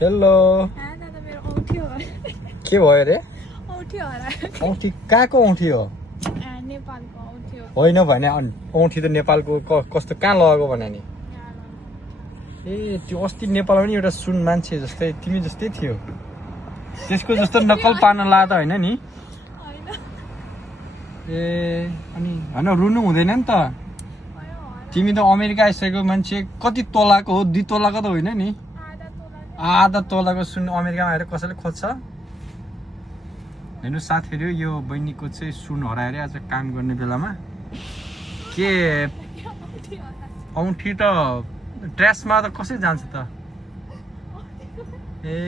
hello के भयो अरे औँठी कहाँको औँठी हो होइन भने औँठी त नेपालको कस्तो कहाँ लगेको भने नि ए त्यो अस्ति नेपालमा पनि एउटा सुन मान्छे जस्तै तिमी जस्तै थियो त्यसको जस्तो नक्कल पार्न लादा होइन नि ए अनि होइन रुनु हुँदैन नि त तिमी त अमेरिका आइसकेको मान्छे कति तोलाको हो 2 तोलाको त होइन नि आधा तोलाको सुन अमेरिकामा आएर कसैले खोज्छ हेर्नु साथीहरू यो बहिनीको चाहिँ सुन हराएर आज काम गर्ने बेलामा के औँठी त ट्र्यासमा त कसै जान्छ त ए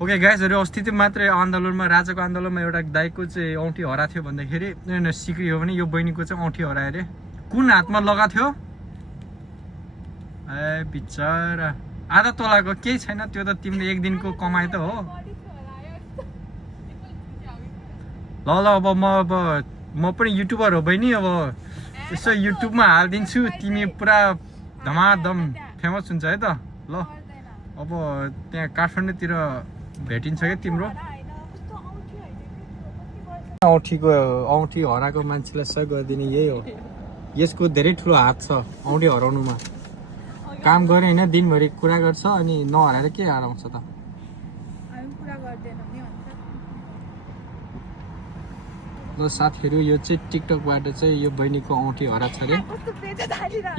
ओके गाइजहरू अस्ति त्यो मात्रै आन्दोलनमा राजाको आन्दोलनमा एउटा दाइको चाहिँ औँठी हराएको थियो भन्दाखेरि सिक्री हो भने यो बहिनीको चाहिँ औँठी हरायो अरे कुन हातमा लगाएको थियो ए बिचरा आधा तोलाको केही छैन त्यो त तिमीले एक दिनको कमाइ त हो ल अब म पनि युट्युबर हो बहिनी अब यसो युट्युबमा हालिदिन्छु तिमी पुरा धमाधम फेमस हुन्छ है त ल अब त्यहाँ काठमाडौँतिर भेटिन्छ क्या तिम्रो औँठी हराएको मान्छेलाई सहयोग गरिदिने यही हो यसको धेरै ठुलो हात छ औँठी हराउनुमा काम गरे होइन दिनभरि कुरा गर्छ अनि नहराएर के हराउँछ त ल साथीहरू यो चाहिँ टिकटकबाट चाहिँ यो बहिनीको औँठी हराएको छ अरे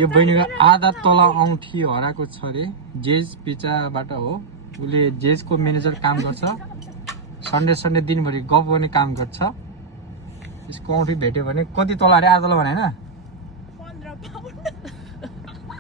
यो बहिनीको आधा तला औँठी हराएको छ अरे जेज पिचाबाट हो उसले जेजको म्यानेजर काम गर्छ सन्डे दिनभरि गफ गर्ने काम गर्छ यसको औँठी भेट्यो भने कति तला अरे आधा तला भने होइन